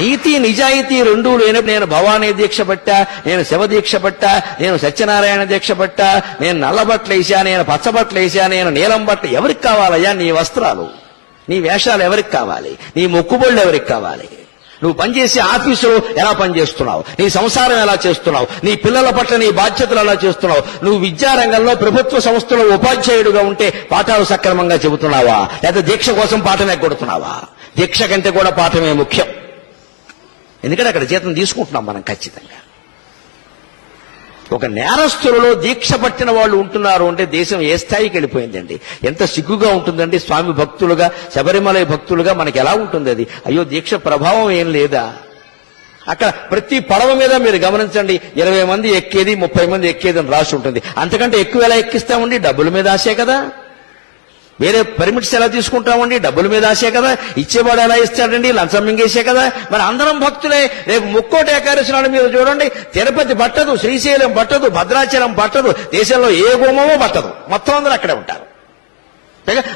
నీతి నిజాయితీ రెండూ లేనప్పుడు నేను భవానీ దీక్ష పట్టా, నేను శివ దీక్ష పట్టా, నేను సత్యనారాయణ దీక్ష పట్టా, నేను నల్లబట్టలు వేసా, నేను పచ్చబట్టలు వేసా, నేను నీలం బట్ట, ఎవరికి కావాలయ్యా నీ వస్త్రాలు? నీ వేషాలు ఎవరికి కావాలి? నీ మొక్కుబళ్ళు ఎవరికి కావాలి? నువ్వు పనిచేసే ఆఫీసులో ఎలా పనిచేస్తున్నావు? నీ సంసారం ఎలా చేస్తున్నావు? నీ పిల్లల పట్ల నీ బాధ్యతలు ఎలా చేస్తున్నావు? నువ్వు విద్యారంగంలో ప్రభుత్వ సంస్థలో ఉపాధ్యాయుడిగా ఉంటే పాఠాలు సక్రమంగా చెబుతున్నావా, లేదా దీక్ష కోసం పాఠం ఎగ్గొడుతున్నావా? దీక్ష కంటే కూడా పాఠమే ముఖ్యం. ఎందుకంటే అక్కడ జీతం తీసుకుంటున్నాం మనం ఖచ్చితంగా. ఒక నేరస్తులలో దీక్ష పట్టిన వాళ్ళు ఉంటున్నారు అంటే దేశం ఏ స్థాయికి వెళ్ళిపోయిందండి. ఎంత సిగ్గుగా ఉంటుందండి. స్వామి భక్తులుగా, శబరిమల భక్తులుగా మనకి ఎలా ఉంటుంది అది? అయ్యో, దీక్ష ప్రభావం ఏం లేదా? అక్కడ ప్రతి పడవ మీద మీరు గమనించండి, 20 మంది ఎక్కేది, 30 మంది ఎక్కేది అని రాసి ఉంటుంది. అంతకంటే ఎక్కువ ఎలా ఎక్కిస్తామండి? డబ్బుల మీద ఆశే కదా. వేరే పర్మిట్స్ ఎలా తీసుకుంటామండి? డబ్బుల మీద ఆశే కదా. ఇచ్చేవాడు ఎలా ఇస్తాడండి? లంచం మింగేసే కదా. మరి అందరం భక్తులే. రేపు ముక్కోటి ఏకాదశి నాడు మీరు చూడండి, తిరుపతి పట్టదు, శ్రీశైలం పట్టదు, భద్రాచలం పట్టదు, దేశంలో ఏ గుమ్మమో పట్టదు, మొత్తం అందరూ అక్కడే ఉంటారు.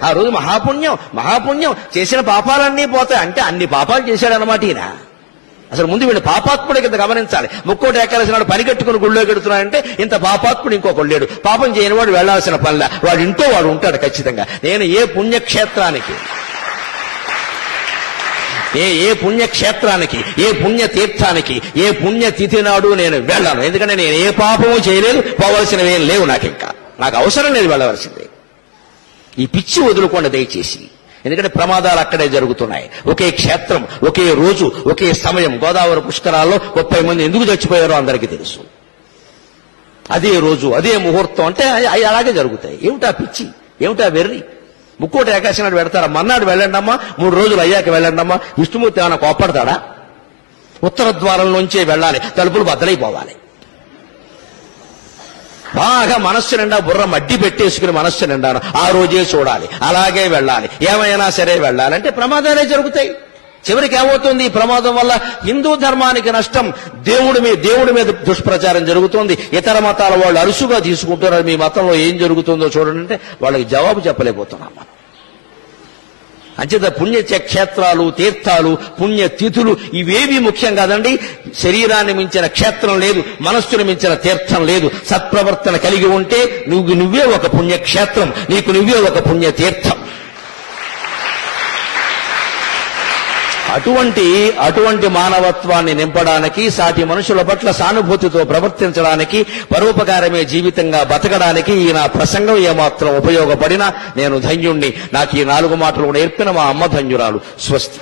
ఆ రోజు మహాపుణ్యం చేసిన పాపాలన్నీ పోతాయి. అంటే అన్ని పాపాలు చేశాడనమాట ఈయన. అసలు ముందు వీళ్ళు పాపాత్ముడి కింద గమనించాలి. ముక్కోటి ఏకాదశి నాడు పరిగెట్టుకుని గుళ్ళో గెడుతున్నాడంటే ఇంత పాపాత్ముడు ఇంకొకడు లేడు. పాపం చేయని వాడు వెళ్లాల్సిన పనిలా వాడు ఇంట్లో వాడు ఉంటాడు ఖచ్చితంగా. నేను ఏ పుణ్యక్షేత్రానికి, ఏ పుణ్యక్షేత్రానికి, ఏ పుణ్యతీర్థానికి, ఏ పుణ్యతిథి నాడు నేను వెళ్ళాను. ఎందుకంటే నేను ఏ పాపము చేయలేదు, పోవలసినవి ఏం లేవు. నాకు అవసరం లేదు వెళ్ళవలసింది. ఈ పిచ్చి వదులుకోండి దయచేసి. ఎందుకంటే ప్రమాదాలు అక్కడే జరుగుతున్నాయి. ఒకే క్షేత్రం, ఒకే రోజు, ఒకే సమయం. గోదావరి పుష్కరాల్లో 30 మంది ఎందుకు చచ్చిపోయారో అందరికీ తెలుసు. అదే రోజు, అదే ముహూర్తం. అంటే అవి అలాగే జరుగుతాయి. ఏమిటా పిచ్చి, ఏమిటా వెర్రి? ముక్కోటి ఏకాదశి నాడు పెడతారా? మన్నాడు వెళ్ళండమ్మా, 3 రోజులు అయ్యాక వెళ్ళండమ్మా. విష్ణుమూర్తి ఏమైనా కోప్పడతాడా? ఉత్తర ద్వారంలోంచే వెళ్ళాలి, తలుపులు బద్దలైపోవాలి. బాగా మనస్సు నిండా బుర్ర మడ్డి పెట్టేసుకుని మనస్సు నిండాను ఆ రోజే చూడాలి, అలాగే వెళ్ళాలి, ఏమైనా సరే వెళ్ళాలంటే ప్రమాదాలే జరుగుతాయి. చివరికి ఏమవుతుంది? ఈ ప్రమాదం వల్ల హిందూ ధర్మానికి నష్టం. దేవుడి మీద దుష్ప్రచారం జరుగుతోంది. ఇతర మతాల వాళ్ళు అరుసుగా తీసుకుంటున్నారు. మీ మతంలో ఏం జరుగుతుందో చూడండి అంటే వాళ్ళకి జవాబు చెప్పలేకపోతున్నాం మనం. అంచేత పుణ్యక్షేత్రాలు, తీర్థాలు, పుణ్యతిథులు ఇవేవి ముఖ్యం కాదండి. శరీరాన్ని మించిన క్షేత్రం లేదు, మనస్సును మించిన తీర్థం లేదు. సత్ప్రవర్తన కలిగి ఉంటే నువ్వే ఒక పుణ్యక్షేత్రం, నీకు నువ్వే ఒక పుణ్యతీర్థం. అటువంటి మానవత్వాన్ని నింపడానికి, సాటి మనుషుల పట్ల సానుభూతితో ప్రవర్తించడానికి, పరోపకారమే జీవితంగా బతకడానికి ఈ నా ప్రసంగం ఏమాత్రం ఉపయోగపడినా నేను ధన్యుణ్ణి. నాకు ఈ 4 మాటలు నేర్పిన మా అమ్మ ధన్యురాలు. స్వస్తి.